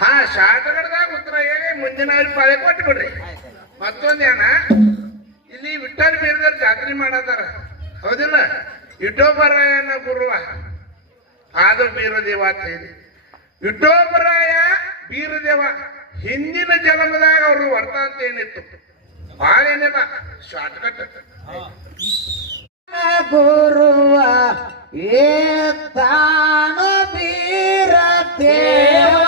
ಹಾ ಶಾಟಗಡದಾಗ ಉತ್ತರ ಹೇಳಿ ಮುಂದಿನ ಪಾಳೆ ಕೊಟ್ಟು ಬಿಡ್ರಿ. ಮತ್ತೊಂದೇನ ಇಲ್ಲಿ ವಿಠ್ಠಲ ಬೀರದೇವ್ರ ಜಾತ್ರೆ ಮಾಡತಾರ ಹೌದಿಲ್ಲ. ವಿಠೋಬರಾಯನ ಗುರುವ ಆದ ಬೀರದೇವ ಅಂತ ಹೇಳಿ ವಿಠೋಬರಾಯ ಬೀರದೇವ ಹಿಂದಿನ ಜನ್ಮದಾಗ ಅವರು ವರ್ತ ಅಂತ ಏನಿತ್ತು ಭಾಳ ಏನಿಲ್ಲ ಶಾರ್ಟ್ಕಟ್. ಗುರುವ ಏತಾನು ಬೀರ ದೇವ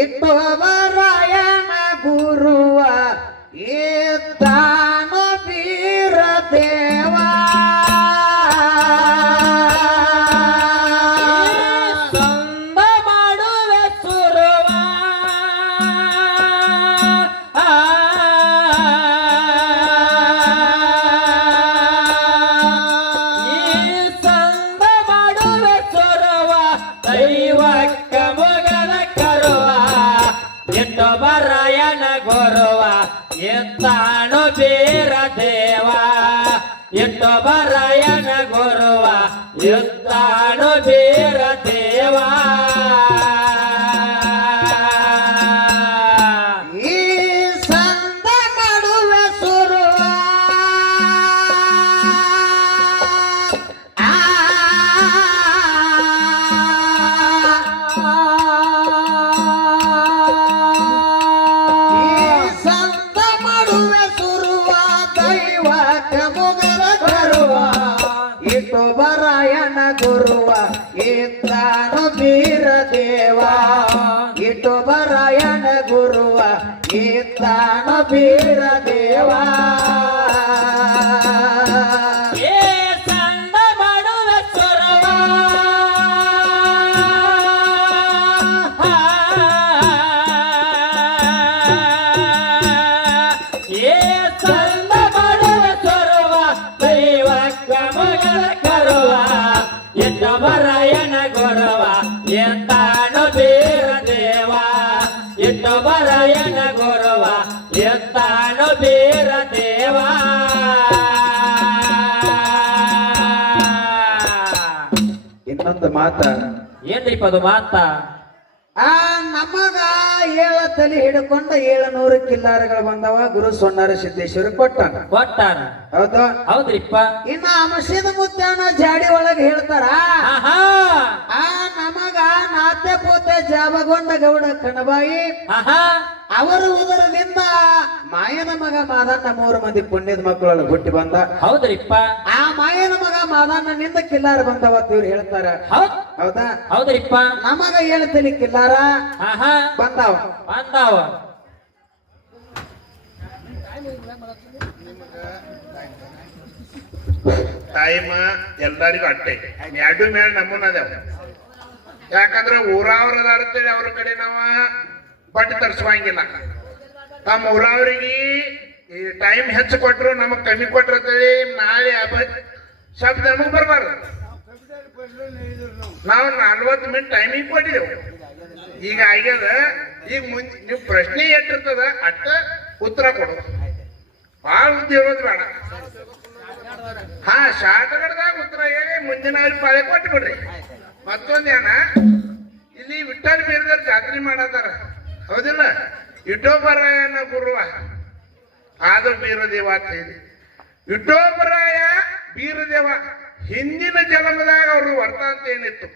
ಇಟ್ಟೋಬರಾಯನ ಗುರುವ ಏತಾನು ಬೀರ ದೇವ ಬರಾಯನ ಗುರುವ ಎತ್ತಾಣು ಬೀರ ದೇವ ಎಟ್ಟು ಬರಾಯನ ಗುರುವ ಎತ್ತಾಣು ಬೀರ ದೇವ ಈ ಸಂದ ಮಾಡುವೆ ಸುರುವ ಬರಾಯನ ಗುರುವ ಇತ್ತಾನು ಬೀರ ದೇವ ಇಟ್ಟು ಬರಾಯನ ಗುರುವ ಇತ್ತಾನು ಬೀರ ದೇವ ಏ ಸಂದ ಮಾಡುವ ಸುರವ ಏ ಸಂದ ಮಾಡುವ ಸುರವ ದೈವಕ್ಕ ಮಗಳ ಕರುವ ಎಟ್ಟ ಬರಾಯನ ಗುರುವ ಎತ್ತಾನು ಬೀರ ದೇವ ಎಟ್ಟ ಬರಾಯನ ಗುರುವ ಎತ್ತಾನು ಬೀರ ದೇವ ಇನ್ನೊಂದು ಮಾತ ಏನ್ರಿಪ್ಪ ಅದು ಮಾತ ನಮಗ 7 ತಲೆ ಹಿಡ್ಕೊಂಡ 700 ಕಿಲ್ಲಾರಗಳು ಬಂದವ ಗುರು ಸೊನ್ನಾರ ಸಿದ್ದೇಶ್ವರ ಕೊಟ್ಟಾನ ಕೊಟ್ಟಾನ ಹೌದು ಹೌದ್ರಿಪ್ಪ. ಇನ್ನ ಮಸೀದ ಮುತ್ಯಾನ ಜಾಡಿ ಒಳಗೆ ಹೇಳ್ತಾರ ಆಹಾ ನಮಗ ನಾತೆ ಪೋತೆ ಜಾಬಗೊಂಡ ಗೌಡ ಕಣಬಾಯಿ ಆಹಾ ಅವರು ಉದರದಿಂದ ಮಾಯನ ಮಗ ಮಾದಣ್ಣ 3 ಮಂದಿ ಪುಣ್ಯದ ಮಕ್ಕಳೊಳಗೆ ಹುಟ್ಟಿ ಬಂದ ಹೌದ್ರಿಪ್ಪ. ಆ ಮಾಯನ ಮಗ ಮಾದಣ್ಣನಿಂದ ಕಿಲ್ಲಾರ ಬಂದವತ್ತು ಇವ್ರು ಹೇಳ್ತಾರ ಹೌದಾ ಹೌದ್ರಿಪ್ಪ. ನಮಗ 7 ತಲೆ ಕಿಲ್ಲಾರ ಆಹಾ ಬಂದಾವ ಬಂದಾವ ಟೈಮ್ ಎಲ್ಲರಿಗೂ ಅಟ್ಟೆ ಎರಡು ಮೇಲೆ ನಮೂನ ಅದಾವ. ಯಾಕಂದ್ರೆ ಊರಾವ್ರದ ಅರ್ತೇಳಿ ಅವ್ರ ಕಡೆ ನಾವ ಬಟ್ಟೆ ತರಿಸುವಂಗಿಲ್ಲ. ನಮ್ಮ ಊರಾವ್ರಿಗೆ ಈ ಟೈಮ್ ಹೆಚ್ಚು ಕೊಟ್ರು ನಮಗ್ ಕಮ್ಮಿ ಕೊಟ್ಟಿರ್ತೇಳಿ ನಾಳೆ ಶಬ್ದ ನಮಗ್ ಬರ್ಬಾರ್ದು. ನಾವು 40 ಮಿನಿಟ್ ಟೈಮಿಂಗ್ ಕೊಟ್ಟಿದ್ದೆವು. ಈಗ ಆಗ್ಯದ. ಈಗ ನೀವು ಪ್ರಶ್ನೆ ಎಟ್ಟಿರ್ತದ ಅಟ್ಟ ಉತ್ತರ ಕೊಡು. ಭಾಳ ಉದ್ದ ಹೇಳೋದು ಬೇಡ. ಹಾ ಶಾಟಗಡದಾಗ ಉತ್ತರ ಹೇಳಿ ಮುಂದಿನ ಪಾಳೆ ಕೊಟ್ಟು ಬಿಡ್ರಿ. ಮತ್ತೊಂದೇನ ಇಲ್ಲಿ ವಿಠ್ಠಲ ಬೀರದೇವ್ರ ಜಾತ್ರೆ ಮಾಡತಾರ ಹೌದಿಲ್ಲ. ವಿಠೋಬರಾಯನ ಗುರುವ ಆದ ಬೀರದೇವ ಅಂತ ಹೇಳಿ ವಿಠೋಬರಾಯ ಬೀರದೇವ ಹಿಂದಿನ ಜನ್ಮದಾಗ ಅವರು ವರ್ತ ಅಂತ ಏನಿತ್ತು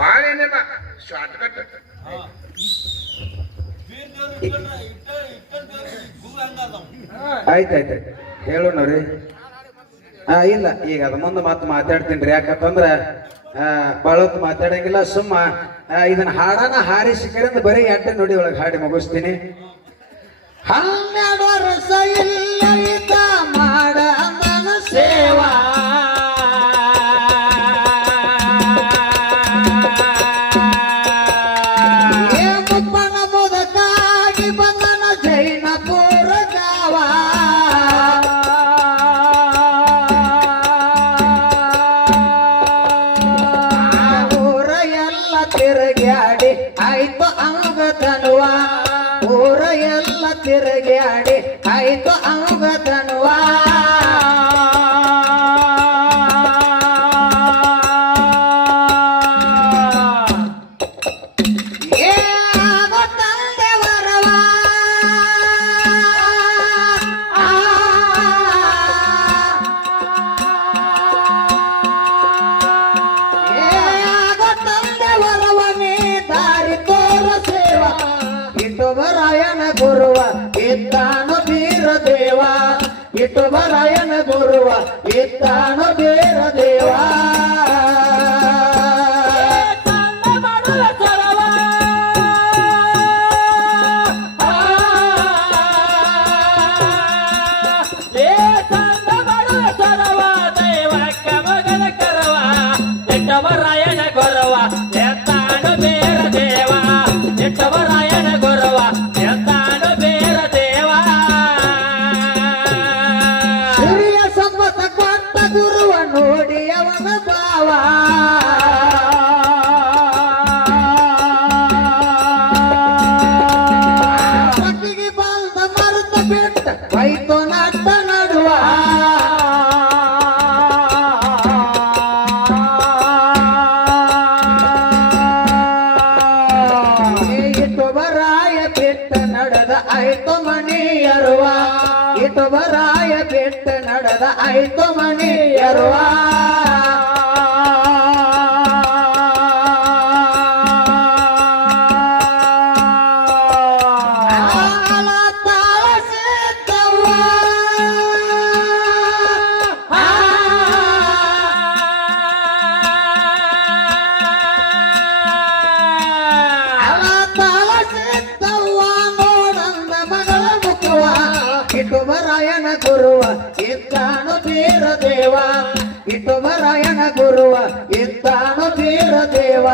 ಭಾಳ ಏನಿಲ್ಲ ಶಾರ್ಟ್ಕಟ್. ಆಯ್ತಾಯ್ತು ಹೇಳೋಣ್ರಿ. ಇಲ್ಲ ಈಗ ಅದ ಮುಂದೆ ಮಾತು ಮಾತಾಡ್ತೀನಿ. ಯಾಕಂತಂದ್ರ ಬಾಳ ಹೊತ್ತು ಮಾತಾಡಂಗಿಲ್ಲ. ಸುಮ್ಮ ಇದನ್ನ ಹಾಡನ ಹಾರಿಸಿಕರಿಂದ ಬರೀ 2 ನುಡಿ ಒಳಗೆ ಹಾಡಿ ಮುಗಿಸ್ತೀನಿ. 12 ವರ್ಷ ಇಲ್ಲ ಮಾಡ ಮನ ಸೇವಾ ಮುಪ್ಪನ ಮುದಕಾಗಿ ಬಂದನ ಜೈನಪುರ ಗಾವ ಊರ ಎಲ್ಲ ತಿರುಗಾಡಿ ಆಯ್ತು ಅಂಗ ತನುವ ಊರ ಎಲ್ಲ ತಿರುಗಾಡಿ ಆಯ್ತು ಗುರುವ ಇದ್ದಾನು ಬೀರ ದೇವ ಇಟುಬರಾಯನ ಗುರುವ ಇದ್ದಾನು ಬೀರ ದೇವ ರಾಯಣ ಗೊರವ ಎತ್ತಾನು ಬೇರ ದೇವ ರಾಯಣ ಗೊರವ ಎತ್ತಾನು ಬೇರ ದೇವ ಹಿರಿಯ ಸಂಪತ್ತ ಕೊಟ್ಟ ಗುರುವ ನೋಡಿ ಅವನ ಭಾವ ಪಟ್ಟಿಗೆ ಬಂದ ಮರುತ ಬಿಟ್ಟ ಬೈತು ನಟ್ಟ ನಡುವ ಇಟುಬರಾಯ ಬಿಟ್ಟ ನಡೆದ ಆಯ್ತು ಮಣಿಯರುವ ಇಟುಬರಾಯ ಬಿಟ್ಟ ನಡೆದ ಆಯ್ತು ಮಣಿಯರುವ ಆಳ ತಾಳ ಸಿದ್ದವ್ವ. ಆಳ ತಾಳ ಸಿದ್ದವ್ವ ನೋಡಂದ ಮಗಳ ಮುಖವ ಇಟುಬರಾಯನ ಗುರುವ ಇದ್ದಾನು ಬೀರ ದೇವ ಇಟುಬರಾಯನ ಗುರುವ ಇದ್ದಾನು ಬೀರ ದೇವ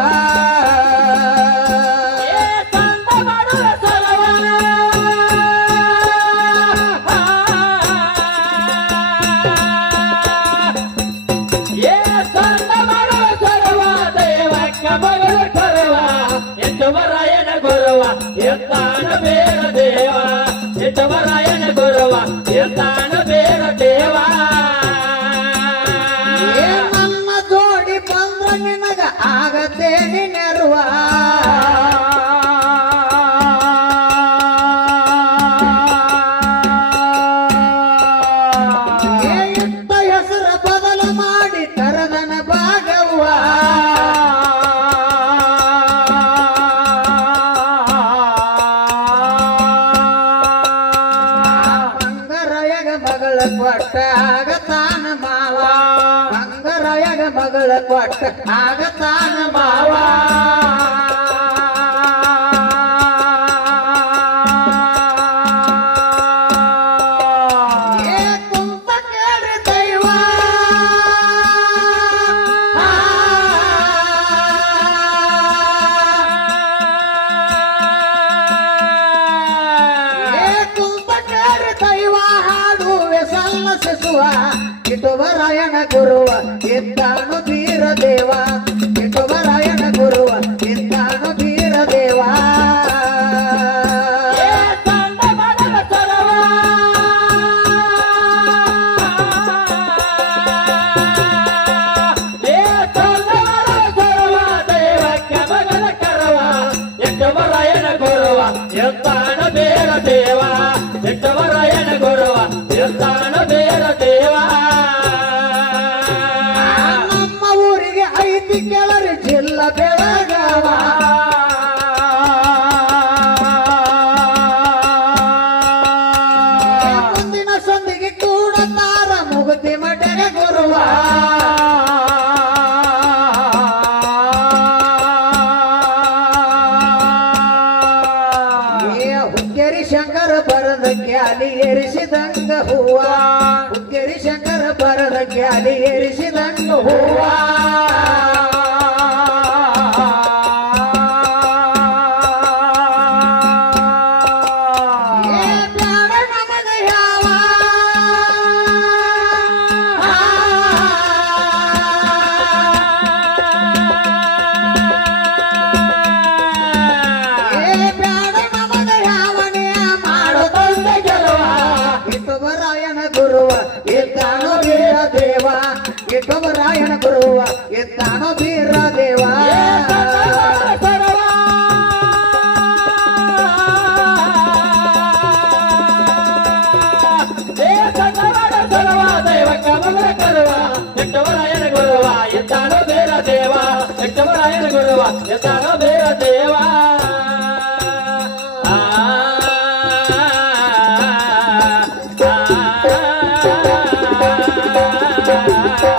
ಎಟ್ಟವರಾಯಣ ಗುರುವ ಎತ್ತಾನ ಬೇರ ದೇವ ಎಟ್ಟವರಾಯಣ ಗುರುವ ಎತ್ತಾನ ಬೇರ ದೇವ ನನ್ನ ಜೋಡಿ ಬಂದ್ರ ನಿನಗ ಆಗತ್ತೇನೆ ನೆರವ ಇಟ್ಟ ಹೆಸರ ಬದಲು ಮಾಡಿ ತರದನ ಭಾಗವ್ವ ಮಂಗರಾಯಗ ಮಗಳ ಕೊಟ್ಟ ಆಗತಾನ ಮಾವ ಮಂಗರಾಯಗ ಮಗಳ ಕೊಟ್ಟ ಆಗತಾನ ಮಾವ ಏ ಕುಂತ ಕೇಳಿ ದೈವ ಏ ಕುಂತ ಕೇಳಿ ದೈವ ಹಾಡುವೆ ಸಲ್ಲಸಿಸುವ ಇಟುಬರಾಯಣ ಗುರುವ ಇದ್ದಾನು ಬೀರ ದೇವ ಇಟುಬರಾಯಣ ಗುರುವ ಇದ್ದಾನು ಬೀರ ದೇವ ಎಟ್ಟವರಾಯಣ ಗುರುವ ಎತ್ತಾನ ಬೇರ ದೇವ ಎಟ್ಟವರಾಯಣ ಗುರುವ ಎತ್ತಾನ ಬೇರ ದೇವ ನಮ್ಮ ಊರಿಗೆ ಐತಿ ಕೆಲರಿ ಜಿಲ್ಲಾ ಬೆಳಗಾವ ಮುಂದಿನ ಸಂದಿಗೆ ಕೂಡ ತಾರ ಮುಗುತಿ ಮಟೆಗೆ ಗುರುವ ಹುಕ್ಕೇರಿ ಶಂಕರ ಬರದ ಕ್ಯಾಲಿ ಏರಿಸಿದಂಗ ಹೂವ ಹುಕ್ಕೇರಿ ಶಂಕರ ಬರದ ಕ್ಯಾಲಿ ಏರಿಸಿದಂಗ ಹೂವ ಏ ಬ್ಯಾಡ ನಮಗ ಯಾವ ಏ ಬ್ಯಾಡ ನಮಗ ಯಾವನೇ ಮಾಡೋ ತಂದ ಗೆಲುವ ಇಟುಬರಾಯನ ಗುರುವ ಇದ್ದಾನು ಬೀರ ದೇವ ಇಟುಬರಾಯನ ಗುರುವ ಇದ್ದಾನು ಬೀರ ದೇವ ಎಟ್ಟವರಾಯಣ ಗುರುವ ಎತ್ತಾನೋ ಬೇರ ದೇವ ಎಟ್ಟವರಾಯಣ ಗುರುವ ಎತ್ತಾನೋ ಬೇರ ದೇವ ದೇವ